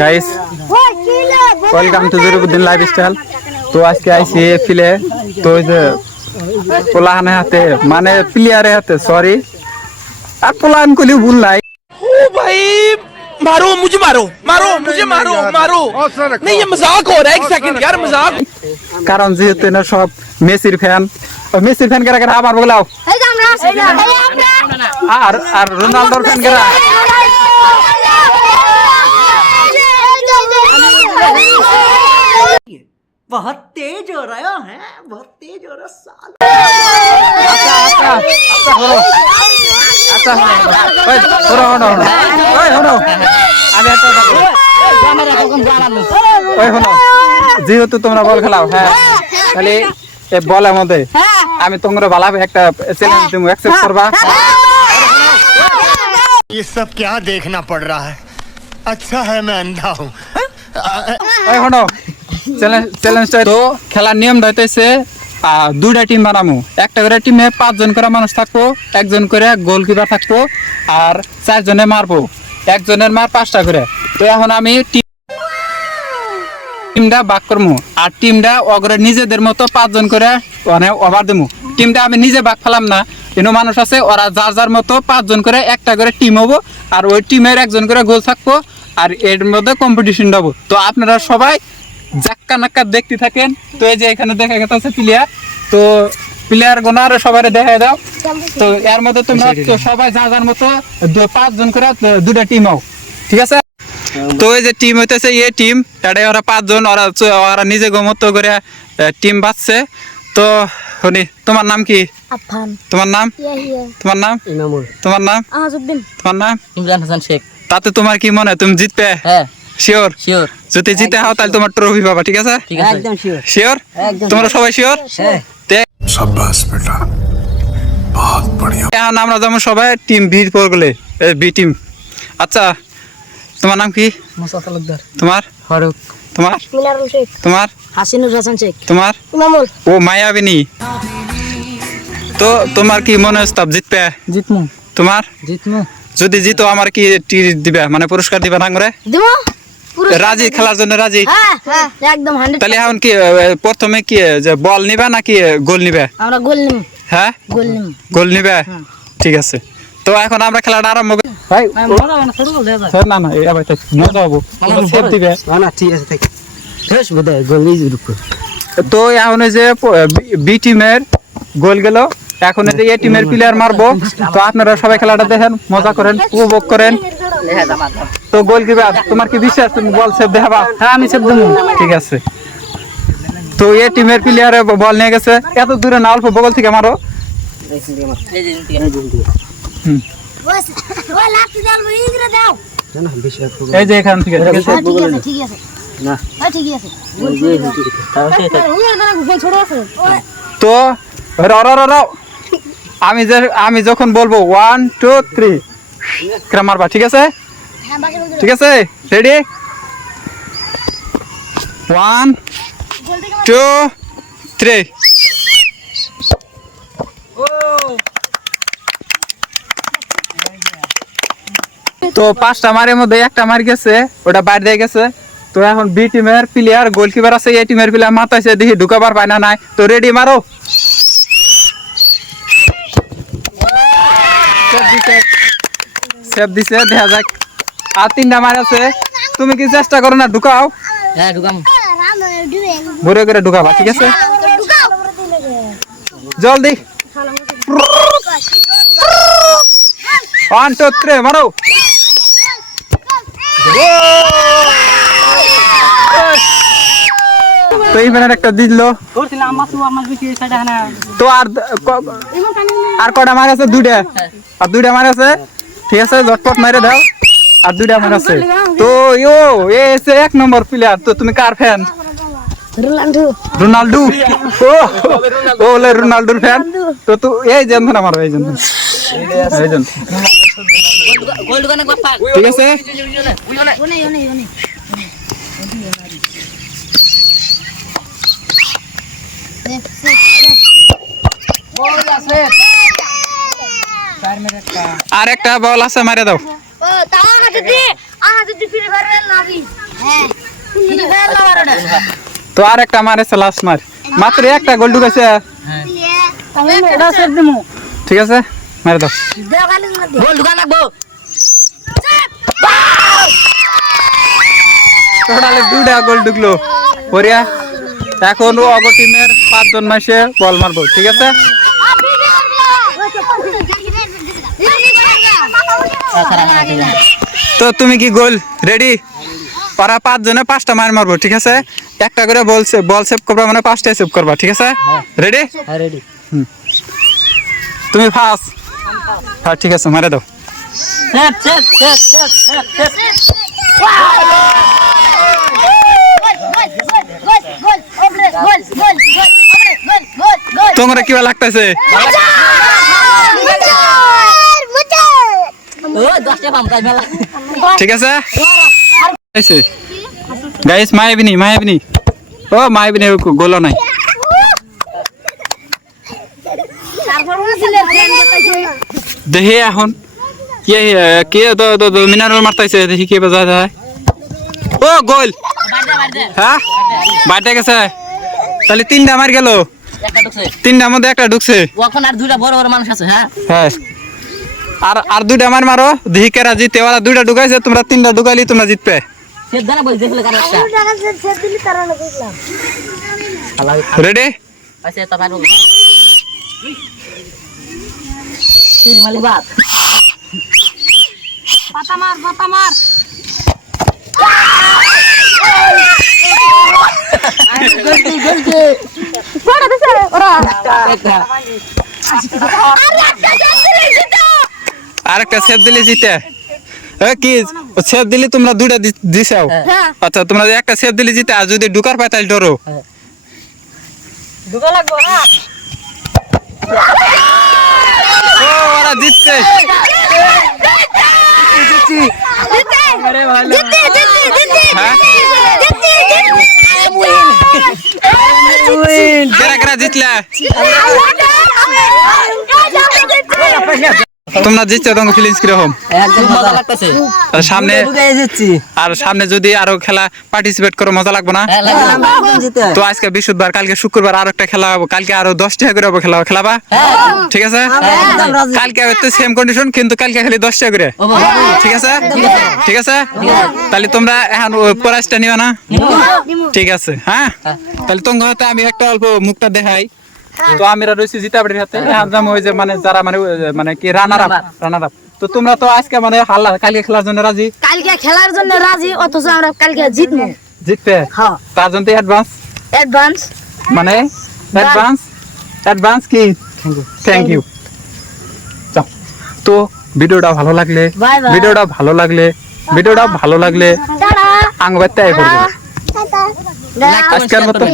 Guys welcome to Jurubuddin lifestyle. তো আজকে আইছি ফিলে, তো ওই যে পোলাহানে হাতে মানে প্লেয়ারের হাতে, সরি আর পোলাহান কলি ভুল নাই। ओ भाई मारो मुझे, मारो नहीं, ये मजाक हो रहा है। एक सेकंड यार, मजाक। কারণ যেহেতু না সব মেসির ফ্যান কারা কারা আবার বলাও, আর আর রোনালদোর ফ্যান কারা। बहुत तेज हो रहा है, बहुत तेज हो रहा साल। যেহেতু তোমরা বল খেলাও, হ্যাঁ তাহলে বলের মধ্যে আমি তোমরা ভালো একটা চ্যালেঞ্জ দেবো, অ্যাকসেপ্ট করবা? ये सब क्या देखना पड़ रहा है? अच्छा है मैं अंधा हूँ। চ্যালেঞ্জটা তো খেলার নিয়মটা হইতেছে দুইটা টিম বানাবো। একটা করে টিমে 5 জন করে মানুষ থাকবো, একজন করে গোলকিপার থাকবো, আর 4 জনে মারবো, একজনের মার 5টা করে। তো এখন আমি টিমটা ভাগ করবো, আর টিমটা অগরে নিজেদের মতো 5 জন করে মানে ওভার দেবো। টিমটা আমি নিজে ভাগ ফেলাম না, কিন্তু মানুষ আছে ওরা যার যার মতো 5 জন করে একটা করে টিম হবো, আর ওই টিমের একজন করে গোল থাকবো, আর এর মধ্যে কম্পিটিশন হবো। তো আপনারা সবাই জাক্কা নাক্কা দেখতে থাকেন। তো এই যে এখানে দেখা গেছে প্লেয়ার, তো প্লেয়ার গোনার সবাই দেখা দাও। তো এর মধ্যে তোমরা সবাই যার যার মতো 5 জন করে দুটা টিম হও, ঠিক আছে? তো এই যে টিম হইতেছে এই টিম, এটা ওরা 5 জন, ওরা নিজে মতো করে টিম বাঁচছে। তো শুনি, তোমার নাম কি? আফান। তোমার নাম? তোমার নাম? ইমামুল। তোমার নাম? আহাজউদ্দিন। তোমার নাম? ইমরান হাসান শেখ। তাতে তোমার কি মনে হয় তুমি জিতবে? হ্যাঁ শিওর? শিওর। যদি জিতে হও তাহলে তোমার ট্রফি পাবা, ঠিক আছে? ঠিক আছে, একদম শিওর। শিওর? তোমরা সবাই শিওর? হ্যাঁ। शाबाश बेटा, बहुत बढ़िया। এখন আমরা যেমন সবাই টিম বি পড়লে, বি টিম। আচ্ছা তোমার নাম কি? মুসা তালুকদার। তোমার? ফারুক। তোমার? মিনারুল শেখ। তোমার? হাসিনুর হাসান শেখ। তোমার? ইমামুল। ও মায়াবিনী। তো তোমার কি মনে হচ্ছে জিতবে? জিতমু। তোমার? জিতমু। যদি জিতো আমার কি দিবে, মানে পুরস্কার দিবে না করে? দেবো। রাজি, খেলার জন্য রাজি? হ্যাঁ হ্যাঁ একদম 100। তাহলে এখন কি প্রথমে কি যে বল নিবে নাকি গোল নিবে? আমরা গোল নিব। হ্যাঁ গোল নিব। গোল নিবে, ঠিক আছে। তো এখন আমরা খেলাটা আরম্ভ করি। ভাই মজা না, ছোট গোল দেয়া যায়। স্যার না না এই আবার মজা হবো, সেভ দিবে। না ঠিক আছে, ঠিক ফ্রেশ বোধহয় গোল এই রুকো। তো এখন এই যে বি টিমের গোল গেল, এখন এই যে এ টিমের প্লেয়ার মারবো। তো আপনারা সবাই খেলাটা দেখেন, মজা করেন, উপভোগ করেন। তো গোলকিপার তোমার কি বিশ্বাস তুমি বল সেভ দেখাবা? হ্যাঁ আমি সেভ দেবো। ঠিক আছে। তো এ টিমের প্লেয়ারে বল নিয়ে গেছে, এত দূরে না, অল্প বগল থেকে মারো। হুম, ওই লাস্ট জাল ইগরে দাও। না বেশি এই যে এখান থেকে, ঠিক আছে? ঠিক আছে ঠিক আছে। না হ্যাঁ ঠিক আছে। গোল ছোট আছে। তো আমি যখন বলবো 1 2 3 মারবা, ঠিক আছে? হ্যাঁ বাকি বলতে ঠিক আছে, রেডি? 1 2 3। তো 5টা মারের মধ্যে একটা মার গেছে, ওটা বাইরে দিয়ে গেছে। তো এখন বি টিমের প্লেয়ার গোলকিপার আছে, এ টিমের প্লেয়ার মাথাইছে, দেখি ঢুকাবার পায় না নাই। তো রেডি, মারো। সেভ দিছে, দেখা যাক। আর 3টা মার আছে, তুমি কি চেষ্টা করো না ঢুকাও? হ্যাঁ ঢুকাম। ভরে করে ঢুকাবা, ঠিক আছে? জলদি 1 2 3 মারো। তো এইখানে একটা দিল। তো আর কটা মার আছে? 2টা। আর 2টা মার আছে, ঠিক আছে? ঝটপট মারে দাও। আর 2টা মার আছে। তো এ এসে 1 নম্বর প্লেয়ার। তো তুমি কার ফ্যান? রোনাল্ডো। ও বলে রোনাল্ডোর ফ্যান। তো এই জন্য আমার এই জন্য গোল দোকানে বাপ্পা। ঠিক আছে? আর একটা বল আছে, মারে দাও। ও তাও যদি ফ্রি ফায়ার নাবি হ্যাঁ ফ্রি ফায়ার লাগার ওটা তো আর একটা মারেছে লাস্ট মার মাত্র একটা গোল ঢুকেছে আমি এটা সেভ দিমু ঠিক আছে মেরে দাও দেও গালি মধ্যে গোল ঢুকা লাগবো টোটালে 2টা গোল ঢুকলো পরিয়া এখন অগ টিমের 5 জন মাসে বল মারবো ঠিক আছে তো তুমি কি গোল রেডি ওরা 5 জনে 5টা মার মারবো ঠিক আছে একটা করে বল সেভ করবা মানে 5টা সেভ করবা ঠিক আছে রেডি হ্যাঁ রেডি তুমি ফার্স্ট হ্যাঁ ঠিক আছে মারে দাও set set set set set set তোমরা কিবা লাগতেছে ও 10টা পাম তাই মেলা ঠিক আছে গাইস মায়াবিনী ও মায়াবিনী গোল নাই দেখি এখন কে তো মিনারেল মারতাইছে দেখি কে বাজা যায় ও গোল হ্যাঁ বাইরে গেছে তাহলে 3টা মার গেল একটা ঢুকছে 3টার মধ্যে একটা ঢুকছে ওখান আর দুইটা বড় বড় মানুষ আছে হ্যাঁ হ্যাঁ আর 2টা মার মারো দেখি কেরা জিতে ওরা 2টা ঢুকাইছে তোমরা 3টা ঢুকাইলি তোমরা জিতবে সেট দানা বই দেখলে কার একটা সেভ দিলি তারা বুঝলাম রেডি আচ্ছা তো পারবো তিন মালি বাদ পাতা মার গলতি গলতি বড় দিছে ওরা একটা আরেকটা সেভ দিলে জিতে কি সেভ দিলে তোমরা 2টা দিছাও আচ্ছা তোমরা একটা সেভ দিলে জিতে আর যদি ঢুকার পায় তাহলে ডরো ঢুকা লাগবো না ও ওরা জিতছে হ্যাঁ কেরা কেরা জিতলা তোমরা জিতছো তোমার ফিলিংস কিরকম একদম মজা লাগতেছে আর সামনে ঢুকাই যাচ্ছি আর সামনে যদি আরো খেলা পার্টিসিপেট করো মজা লাগবে না হ্যাঁ লাগবে জিতে তো আজকে বৃহস্পতিবার কালকে শুক্রবার আরো একটা খেলা হবে কালকে আরো 10টা করে হবে খেলাবা ঠিক আছে কালকে তো সেম কন্ডিশন কিন্তু কালকে খালি 10টা করে ঠিক আছে ঠিক আছে তাহলে তোমরা এখন প্রাইজটা নিও না ঠিক আছে হ্যাঁ তাহলে তোমার হাতে আমি একটা অল্প মুখটা দেখাই তো আমরা রয়েছি জিতাবাড়ির হাতে এখন যাবো ওই যে মানে যারা মানে কি রানার আপ তো তোমরা তো আজকে মানে হাল্লা কালকে খেলার জন্য রাজি কালকে খেলার জন্য রাজি অথচ আমরা কালকে জিতবো জিতবে হ্যাঁ তার জন্য অ্যাডভান্স মানে অ্যাডভান্স কি থ্যাংক ইউ তো ভিডিওটা ভালো লাগলে Bye bye. ভিডিওটা ভালো লাগলে টাটা আঙ্গবাইতে আই করবে টাটা আজকের মতো